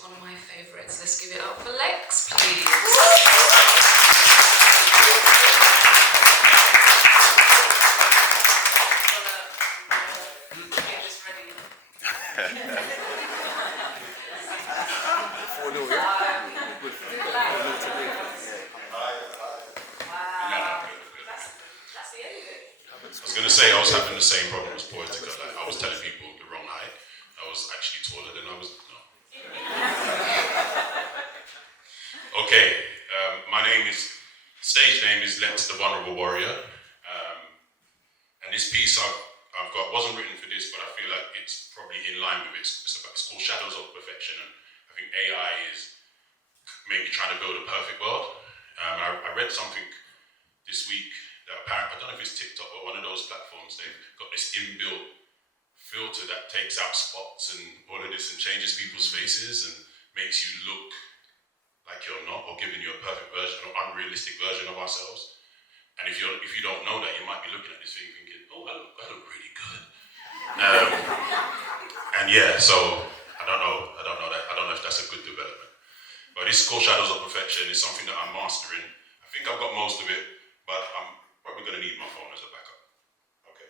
who's one of my favourites. Let's give it up for Lex, please. Get this ready. That's the end of it. I was going to say, I was having the same problem as Poetica. Like, I was telling people the wrong height. I was actually taller than I was. No. Okay, my stage name is Lex the Vulnerable Warrior. And this piece I've got wasn't written for this, but I feel like it's probably in line with it. It's called Shadows of Perfection. And I think AI is maybe trying to build a perfect world. I read something this week that apparently, I don't know if it's TikTok or one of those platforms, they've got this inbuilt filter that takes out spots and all of this and changes people's faces and makes you look like you're not, or giving you a perfect version or unrealistic version of ourselves. And if you don't know that, you might be looking at this thing thinking, oh, I look really good. And yeah, so I don't know if that's a good development. But this is called Shadows of Perfection. It's something that I'm mastering. I think I've got most of it, but I'm probably going to need my phone as a backup. Okay.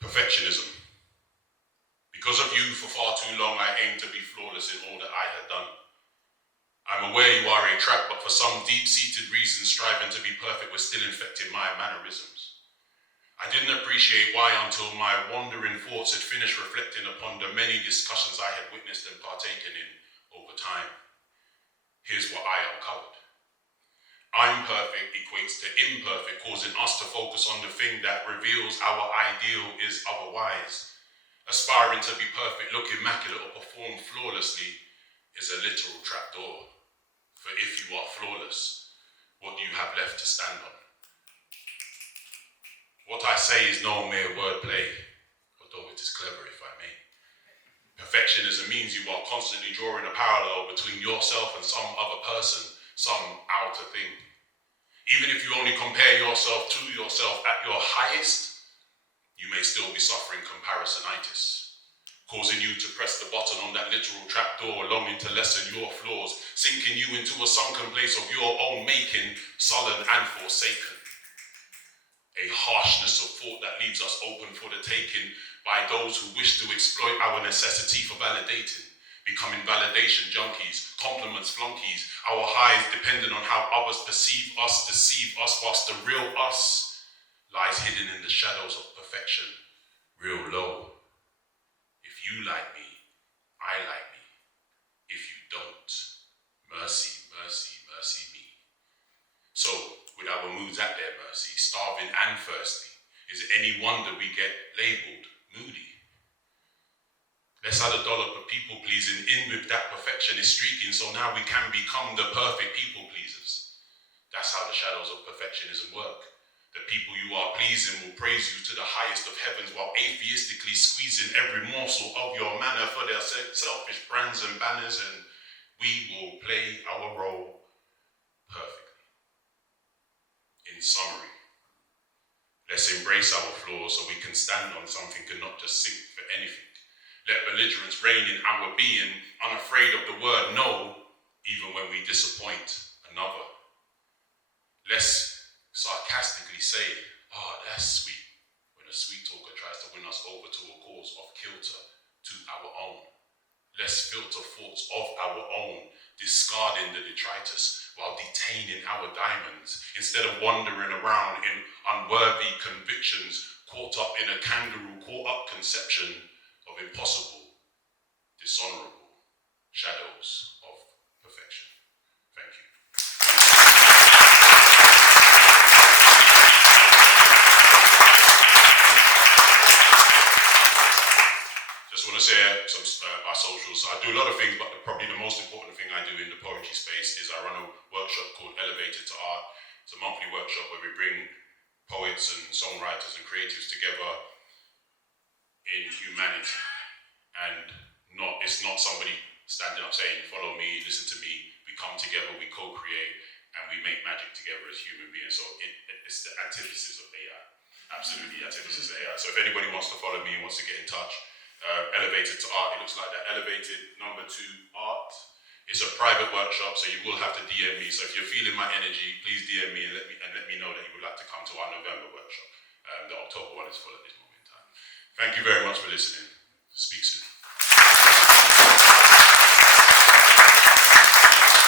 Perfectionism. Because of you, for far too long, I aimed to be flawless in all that I had done. I'm aware you are a trap, but for some deep-seated reason, striving to be perfect was still infecting my mannerisms. I didn't appreciate why until my wandering thoughts had finished reflecting upon the many discussions I had witnessed and partaken in over time. Here's what I uncovered. I'm perfect equates to imperfect, causing us to focus on the thing that reveals our ideal is otherwise. Aspiring to be perfect, look immaculate, or perform flawlessly is a literal trapdoor. For if you are flawless, what do you have left to stand on? What I say is no mere wordplay, although it is clever if I may. Perfectionism means you are constantly drawing a parallel between yourself and some other person, some outer thing. Even if you only compare yourself to yourself at your highest, you may still be suffering comparisonitis, causing you to press the button on that literal trapdoor, longing to lessen your flaws, sinking you into a sunken place of your own making, sullen and forsaken. A harshness of thought that leaves us open for the taking by those who wish to exploit our necessity for validating, becoming validation junkies, compliments flunkies, our highs depending on how others perceive us, deceive us, whilst the real us lies hidden in the shadows of perfection, real low. If you like me, I like me. If you don't, mercy, mercy, mercy me. So, with our moods at their mercy, starving and thirsty, is it any wonder we get labelled moody? Let's add a dollop of people pleasing in with that perfectionist streaking, so now we can become the perfect people pleasers. That's how the shadows of perfectionism work. The people you are pleasing will praise you to the highest of heavens while atheistically squeezing every morsel of your manner for their selfish brands and banners, and we will play our role perfectly. In summary, let's embrace our flaws so we can stand on something and not just sink for anything. Let belligerence reign in our being, unafraid of the word no, even when we disappoint another. Let's sarcastically say, that's sweet, when a sweet talker tries to win us over to a cause of kilter to our own. Let's filter thoughts of our own, discarding the detritus while detaining our diamonds, instead of wandering around in unworthy convictions, caught up in a kangaroo caught-up conception of impossible, dishonorable shadows of perfection. Thank you. Just want to say our socials. I do a lot of things, but probably the most important thing I do in the poetry space is I run a workshop called Elevated to Art. It's a monthly workshop where we bring poets and songwriters and creatives together in humanity. And it's not somebody standing up saying, follow me, listen to me. We come together, we co-create, and we make magic together as human beings. So it's the antithesis of AI. Absolutely antithesis of AI. So if anybody wants to follow me and wants to get in touch, Elevated to Art. It looks like that. Elevated number 2 Art. It's a private workshop, so you will have to DM me. So if you're feeling my energy, please DM me and let me know that you would like to come to our November workshop. The October one is full at this moment in time. Thank you very much for listening.